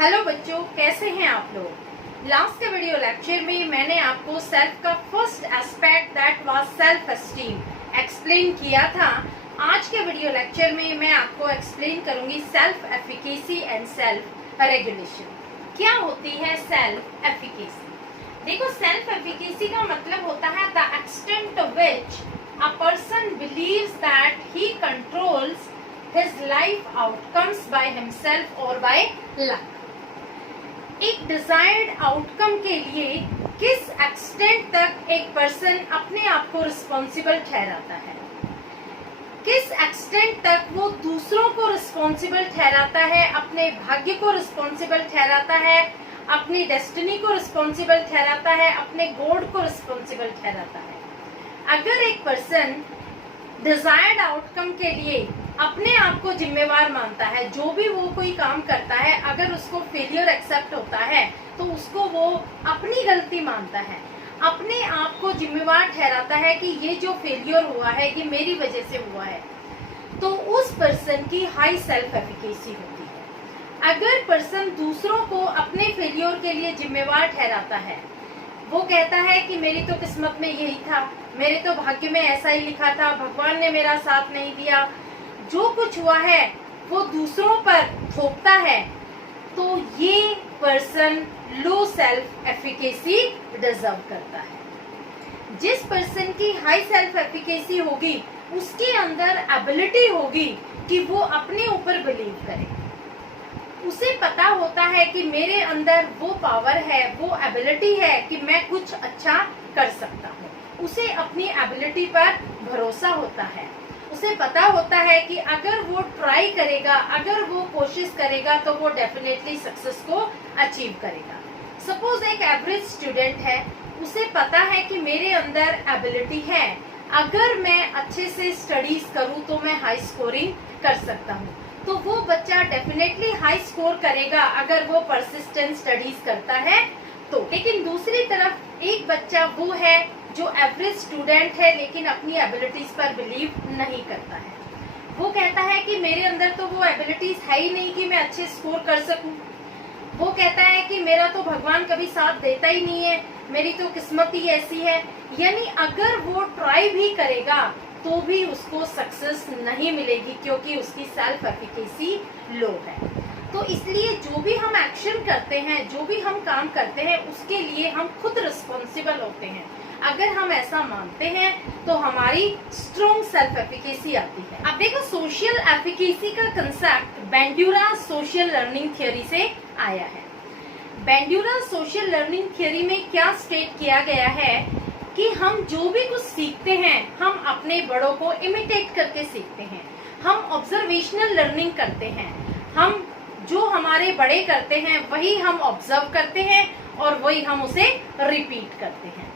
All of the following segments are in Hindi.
हेलो बच्चों, कैसे हैं आप लोग। लास्ट के वीडियो लेक्चर में मैंने आपको सेल्फ का first aspect that was self esteem explain किया था। आज के वीडियो लेक्चर में मैं आपको एक्सप्लेन करूंगी self efficacy and self regulation. क्या होती है सेल्फ एफिकेसी? देखो, सेल्फ एफिकेसी का मतलब होता है the extent to which a person believes that he controls his life outcomes by himself or by luck। एक डिजायर्ड आउटकम के लिए किस एक्सटेंट तक एक पर्सन अपने आप को रिस्पॉन्सिबल ठहराता है, किस एक्सटेंट तक वो दूसरों को रिस्पॉन्सिबल ठहराता है, अपने भाग्य को रिस्पॉन्सिबल ठहराता है, अपनी डेस्टिनी को रिस्पॉन्सिबल ठहराता है, अपने गॉड को रिस्पॉन्सिबल ठहराता है। अगर एक पर्सन डिजायर्ड आउटकम के लिए अपने आप को जिम्मेवार मानता है, जो भी वो कोई काम करता है, अगर उसको फेलियर एक्सेप्ट होता है तो उसको वो अपनी गलती मानता है, अपने आप को जिम्मेवार ठहराता है कि ये जो फेलियर हुआ है ये मेरी वजह से हुआ है, तो उस पर्सन की हाई सेल्फ एफिकेसी होती है। अगर पर्सन दूसरों को अपने फेलियर के लिए जिम्मेवार ठहराता है, वो कहता है कि मेरी तो किस्मत में यही था, मेरे तो भाग्य में ऐसा ही लिखा था, भगवान ने मेरा साथ नहीं दिया, जो कुछ हुआ है वो दूसरों पर थोपता है, तो ये person low self efficacy deserve करता है। जिस पर्सन की हाई सेल्फ एफिकेसी होगी उसके अंदर एबिलिटी होगी कि वो अपने ऊपर बिलीव करे। उसे पता होता है कि मेरे अंदर वो पावर है, वो एबिलिटी है कि मैं कुछ अच्छा कर सकता हूँ। उसे अपनी एबिलिटी पर भरोसा होता है। उसे पता होता है कि अगर वो ट्राई करेगा, अगर वो कोशिश करेगा तो वो डेफिनेटली सक्सेस को अचीव करेगा। सपोज एक एवरेज स्टूडेंट है, उसे पता है कि मेरे अंदर एबिलिटी है, अगर मैं अच्छे से स्टडीज करूँ तो मैं हाई स्कोरिंग कर सकता हूँ, तो वो बच्चा डेफिनेटली हाई स्कोर करेगा अगर वो परसिस्टेंट स्टडीज करता है तो। लेकिन दूसरी तरफ एक बच्चा वो है जो एवरेज स्टूडेंट है लेकिन अपनी एबिलिटीज पर बिलीव नहीं करता है। वो कहता है कि मेरे अंदर तो वो एबिलिटीज है ही नहीं कि मैं अच्छे स्कोर कर सकूं। वो कहता है कि मेरा तो भगवान कभी साथ देता ही नहीं है, मेरी तो किस्मत ही ऐसी है। यानी अगर वो ट्राई भी करेगा तो भी उसको सक्सेस नहीं मिलेगी क्योंकि उसकी सेल्फ एफिकेसी लो है। तो इसलिए जो भी हम एक्शन करते हैं, जो भी हम काम करते हैं, उसके लिए हम खुद रिस्पॉन्सिबल होते हैं। अगर हम ऐसा मानते हैं तो हमारी स्ट्रॉन्ग सेल्फ एफिकेसी आती है। अब देखो, सोशल एफिकेसी का कंसेप्ट बेंड्यूरा सोशल लर्निंग थ्योरी से आया है। बेंड्यूरा सोशल लर्निंग थ्योरी में क्या स्टेट किया गया है कि हम जो भी कुछ सीखते हैं हम अपने बड़ों को इमिटेट करके सीखते हैं। हम ऑब्जर्वेशनल लर्निंग करते हैं। हम जो हमारे बड़े करते हैं वही हम ऑब्जर्व करते हैं और वही हम उसे रिपीट करते हैं।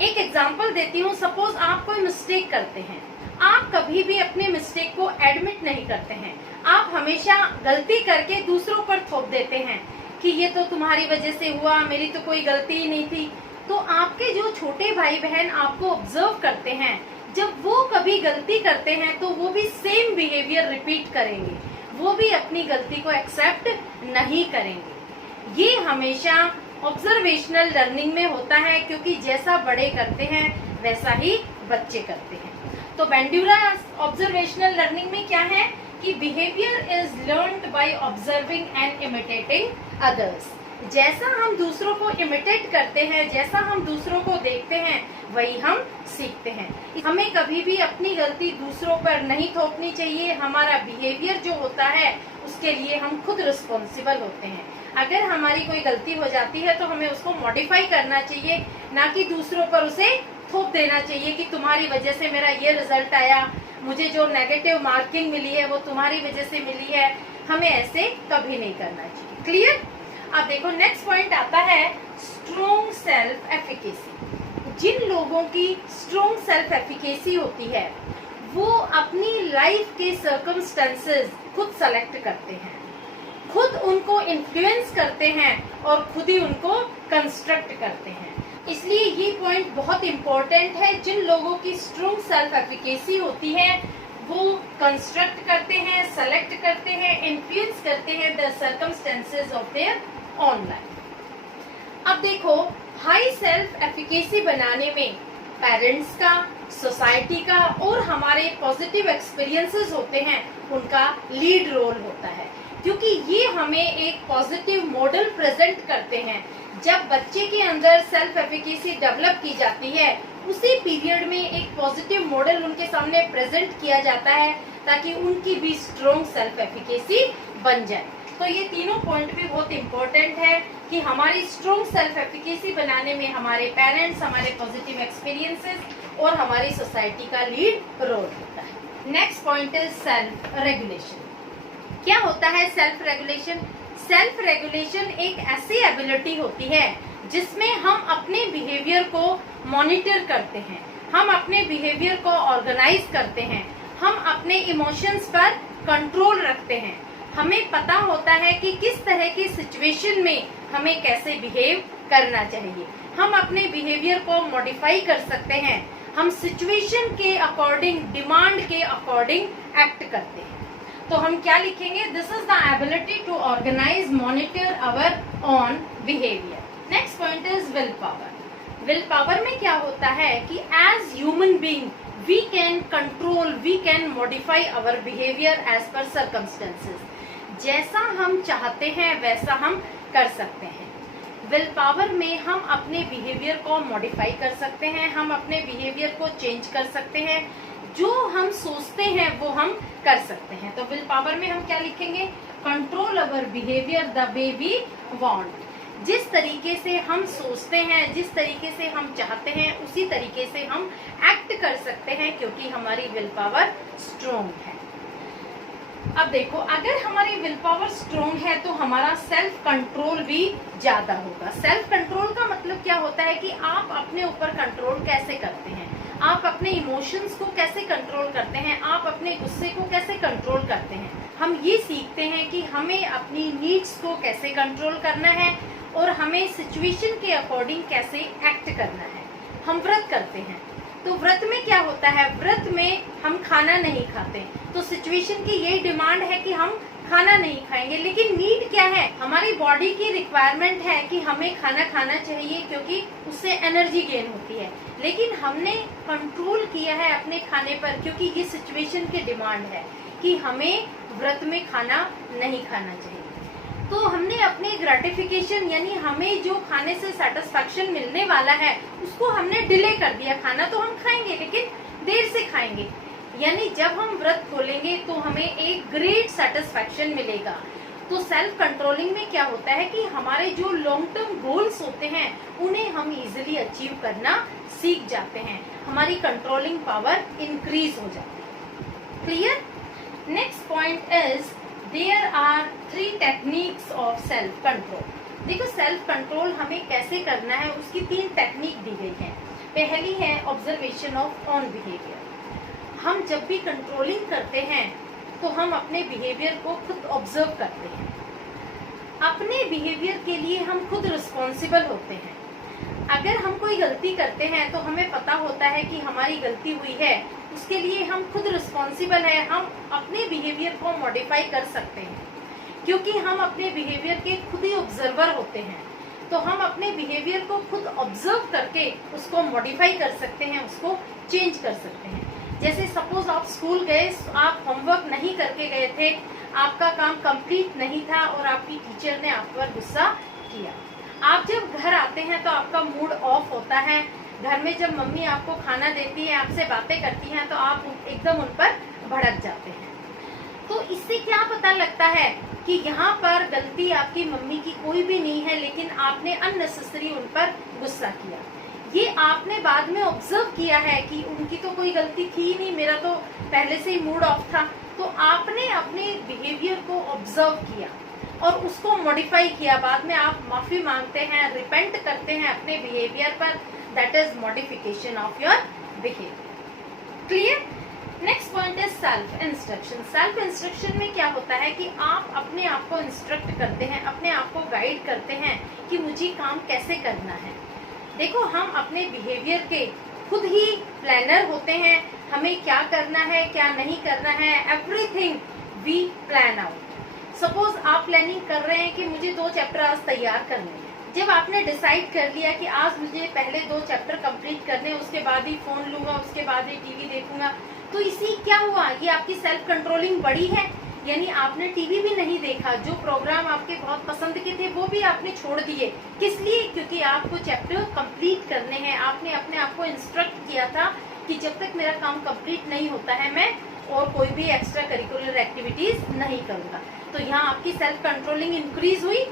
एक एग्जांपल देती हूँ। सपोज आप कोई मिस्टेक करते हैं, आप कभी भी अपने मिस्टेक को एडमिट नहीं करते हैं। आप हमेशा गलती करके दूसरों पर थोप देते हैं कि ये तो तुम्हारी वजह से हुआ, मेरी तो कोई गलती ही नहीं थी। तो आपके जो छोटे भाई बहन आपको ऑब्जर्व करते हैं, जब वो कभी गलती करते हैं तो वो भी सेम बिहेवियर रिपीट करेंगे, वो भी अपनी गलती को एक्सेप्ट नहीं करेंगे। ये हमेशा ऑब्जर्वेशनल लर्निंग में होता है क्योंकि जैसा बड़े करते हैं वैसा ही बच्चे करते हैं। तो बेंड्यूरा ऑब्जर्वेशनल लर्निंग में क्या है कि behaviour is learned by observing and imitating others. जैसा हम दूसरों को इमिटेट करते हैं, जैसा हम दूसरों को देखते हैं, वही हम सीखते हैं। हमें कभी भी अपनी गलती दूसरों पर नहीं थोपनी चाहिए। हमारा बिहेवियर जो होता है उसके लिए हम खुद रिस्पॉन्सिबल होते हैं। अगर हमारी कोई गलती हो जाती है तो हमें उसको मॉडिफाई करना चाहिए, ना कि दूसरों पर उसे थोप देना चाहिए कि तुम्हारी वजह से मेरा ये रिजल्ट आया, मुझे जो नेगेटिव मार्किंग मिली है वो तुम्हारी वजह से मिली है। हमें ऐसे कभी नहीं करना चाहिए। क्लियर? अब देखो, नेक्स्ट पॉइंट आता है स्ट्रॉन्ग सेल्फ एफिकेसी। जिन लोगों की स्ट्रॉन्ग सेल्फ एफिकेसी होती है वो अपनी लाइफ के सर्कमस्टेंसेस खुद सेलेक्ट करते हैं, खुद उनको इन्फ्लुएंस करते हैं और खुद ही उनको कंस्ट्रक्ट करते हैं। इसलिए ये पॉइंट बहुत इंपॉर्टेंट है। जिन लोगों की स्ट्रॉन्ग सेल्फ एफिकेसी होती है वो कंस्ट्रक्ट करते हैं, सेलेक्ट करते हैं, इन्फ्लुएंस करते हैं the circumstances of their own life. अब देखो, हाई सेल्फ एफिकेसी बनाने में पेरेंट्स का, सोसाइटी का और हमारे पॉजिटिव एक्सपीरियंसेस होते हैं, उनका लीड रोल होता है, क्योंकि ये हमें एक पॉजिटिव मॉडल प्रेजेंट करते हैं। जब बच्चे के अंदर सेल्फ एफिकेसी डेवलप की जाती है, उसी पीरियड में एक पॉजिटिव मॉडल उनके सामने प्रेजेंट किया जाता है ताकि उनकी भी स्ट्रॉन्ग सेल्फ एफिकेसी बन जाए। तो ये तीनों पॉइंट भी बहुत इंपॉर्टेंट है कि हमारी स्ट्रॉन्ग सेल्फ एफिकेसी बनाने में हमारे पेरेंट्स, हमारे पॉजिटिव एक्सपीरियंसेस और हमारी सोसाइटी का लीड रोल होता है। Next point is self regulation. क्या होता है सेल्फ रेगुलेशन? सेल्फ रेगुलेशन एक ऐसी एबिलिटी होती है जिसमें हम अपने बिहेवियर को मॉनिटर करते हैं, हम अपने बिहेवियर को ऑर्गेनाइज करते हैं, हम अपने इमोशंस पर कंट्रोल रखते हैं। हमें पता होता है कि किस तरह की सिचुएशन में हमें कैसे बिहेव करना चाहिए। हम अपने बिहेवियर को मॉडिफाई कर सकते हैं, हम सिचुएशन के अकॉर्डिंग, डिमांड के अकॉर्डिंग एक्ट करते हैं। तो हम क्या लिखेंगे? This is the ability to organise, monitor our own behaviour. Next point is will power. Will power में क्या होता है कि as human being we can control, we can modify our behaviour as per circumstances. जैसा हम चाहते हैं वैसा हम कर सकते हैं। विल पावर में हम अपने बिहेवियर को मॉडिफाई कर सकते हैं, हम अपने बिहेवियर को चेंज कर सकते हैं, जो हम सोचते हैं वो हम कर सकते हैं। तो विल पावर में हम क्या लिखेंगे? Control our behaviour the way we want. जिस तरीके से हम सोचते हैं, जिस तरीके से हम चाहते हैं, उसी तरीके से हम एक्ट कर सकते हैं, क्योंकि हमारी विल पावर स्ट्रोंग है। अब देखो, अगर हमारी विल पावर स्ट्रोंग है तो हमारा सेल्फ कंट्रोल भी ज्यादा होगा। सेल्फ कंट्रोल का मतलब क्या होता है कि आप अपने ऊपर कंट्रोल कैसे करते हैं, आप अपने इमोशंस को कैसे कंट्रोल करते हैं, आप अपने गुस्से को कैसे कंट्रोल करते हैं। हम ये सीखते हैं कि हमें अपनी नीड्स को कैसे कंट्रोल करना है और हमें सिचुएशन के अकॉर्डिंग कैसे एक्ट करना है। हम व्रत करते हैं, तो व्रत में क्या होता है? व्रत में हम खाना नहीं खाते, तो सिचुएशन की यही डिमांड है कि हम खाना नहीं खाएंगे, लेकिन नीड क्या है? हमारी बॉडी की रिक्वायरमेंट है कि हमें खाना खाना चाहिए क्योंकि उससे एनर्जी गेन होती है, लेकिन हमने कंट्रोल किया है अपने खाने पर क्योंकि ये सिचुएशन की डिमांड है कि हमें व्रत में खाना नहीं खाना चाहिए। तो हमने अपने ग्रेटिफिकेशन, यानी हमें जो खाने से सेटिस्फैक्शन मिलने वाला है उसको हमने डिले कर दिया। खाना तो हम खाएंगे लेकिन देर से खाएंगे, यानी जब हम व्रत खोलेंगे तो हमें एक ग्रेट सेटिस्फैक्शन मिलेगा। तो सेल्फ कंट्रोलिंग में क्या होता है कि हमारे जो लॉन्ग टर्म गोल्स होते हैं उन्हें हम इजिली अचीव करना सीख जाते हैं, हमारी कंट्रोलिंग पावर इंक्रीज हो जाती है। Clear? Next point is there are 3 techniques of self control. देखो, सेल्फ कंट्रोल हमें कैसे करना है उसकी 3 टेक्निक दी गई है। पहली है ऑब्जर्वेशन ऑफ ऑन बिहेवियर। हम जब भी कंट्रोलिंग करते हैं तो हम अपने बिहेवियर को खुद ऑब्जर्व करते हैं, अपने बिहेवियर के लिए हम खुद रिस्पॉन्सिबल होते हैं। अगर हम कोई गलती करते हैं तो हमें पता होता है कि हमारी गलती हुई है, उसके लिए हम खुद रिस्पॉन्सिबल है, हम अपने बिहेवियर को मॉडिफाई कर सकते हैं क्योंकि हम अपने बिहेवियर के खुद ही ऑब्जर्वर होते हैं। तो हम अपने बिहेवियर को खुद ऑब्जर्व करके उसको मॉडिफाई कर सकते हैं, उसको चेंज कर सकते हैं। जैसे सपोज आप स्कूल गए, आप होमवर्क नहीं करके गए थे, आपका काम कंप्लीट नहीं था और आपकी टीचर ने आप पर गुस्सा किया। आप जब घर आते हैं तो आपका मूड ऑफ होता है, घर में जब मम्मी आपको खाना देती है, आपसे बातें करती हैं तो आप एकदम उन पर भड़क जाते हैं। तो इससे क्या पता लगता है कि यहाँ पर गलती आपकी मम्मी की कोई भी नहीं है, लेकिन आपने अननेसेसरी उन पर गुस्सा किया। ये आपने बाद में ऑब्जर्व किया है कि उनकी तो कोई गलती थी नहीं, मेरा तो पहले से ही मूड ऑफ था। तो आपने अपने बिहेवियर को ऑब्जर्व किया और उसको मॉडिफाई किया। बाद में आप माफी मांगते हैं, रिपेंट करते हैं अपने बिहेवियर पर। That is modification of your behaviour. Clear? Next point is self instruction. Self instruction में क्या होता है कि आप अपने आप को इंस्ट्रक्ट करते हैं, अपने आप को गाइड करते हैं कि मुझे काम कैसे करना है। देखो, हम अपने बिहेवियर के खुद ही प्लानर होते हैं, हमें क्या करना है, क्या नहीं करना है, everything we plan out. Suppose आप प्लानिंग कर रहे हैं कि मुझे 2 चैप्टर आज तैयार करने हैं। जब आपने डिसाइड कर लिया कि आज मुझे पहले 2 चैप्टर कंप्लीट करने, उसके बाद ही फोन लूंगा, उसके बाद ही टीवी देखूंगा, तो इसी क्या हुआ, ये आपकी सेल्फ कंट्रोलिंग बढ़ी है। यानी आपने टीवी भी नहीं देखा, जो प्रोग्राम आपके बहुत पसंद के थे वो भी आपने छोड़ दिए। किस लिए? क्योंकि आपको चैप्टर कंप्लीट करने हैं। आपने अपने आप को इंस्ट्रक्ट किया था कि जब तक मेरा काम कंप्लीट नहीं होता है मैं और कोई भी एक्स्ट्रा करिकुलर एक्टिविटीज नहीं करूंगा। तो यहाँ आपकी सेल्फ कंट्रोलिंग इंक्रीज हुई।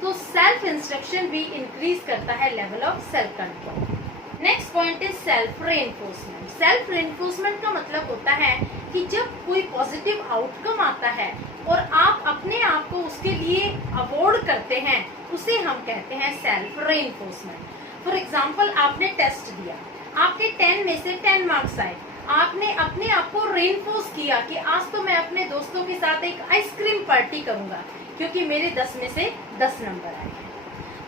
तो सेल्फ इंस्ट्रक्शन भी इंक्रीज करता है level of self control. Next point is self reinforcement. Self reinforcement का मतलब होता है कि जब कोई पॉजिटिव आउटकम आता है और आप अपने आप को उसके लिए अवॉर्ड करते हैं, उसे हम कहते हैं सेल्फ रेनफोर्समेंट। फॉर एग्जाम्पल, आपने टेस्ट दिया, आपके 10 में से 10 मार्क्स आए, आपने अपने आप को रेनफोर्स किया कि आज तो मैं अपने दोस्तों के साथ एक आइसक्रीम पार्टी करूंगा क्योंकि मेरे 10 में से 10 नंबर आए हैं।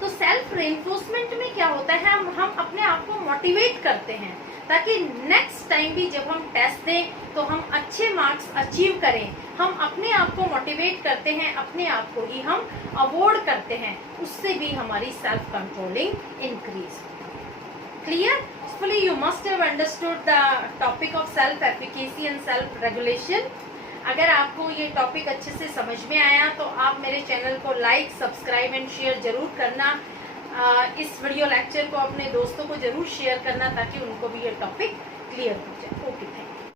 तो सेल्फ रेनफोर्समेंट में क्या होता है, हम अपने आप को मोटिवेट करते हैं ताकि नेक्स्ट टाइम भी जब हम टेस्ट दें तो हम अच्छे मार्क्स अचीव करें। हम अपने आप को मोटिवेट करते हैं, अपने आप को ही हम अवॉर्ड करते हैं, उससे भी हमारी self controlling increase. Clear? Hopefully you must have understood the topic of self efficacy and self regulation. अगर आपको ये टॉपिक अच्छे से समझ में आया तो आप मेरे चैनल को लाइक, सब्सक्राइब एंड शेयर जरूर करना। इस वीडियो लेक्चर को अपने दोस्तों को जरूर शेयर करना ताकि उनको भी ये टॉपिक क्लियर हो जाए। Okay, thank you.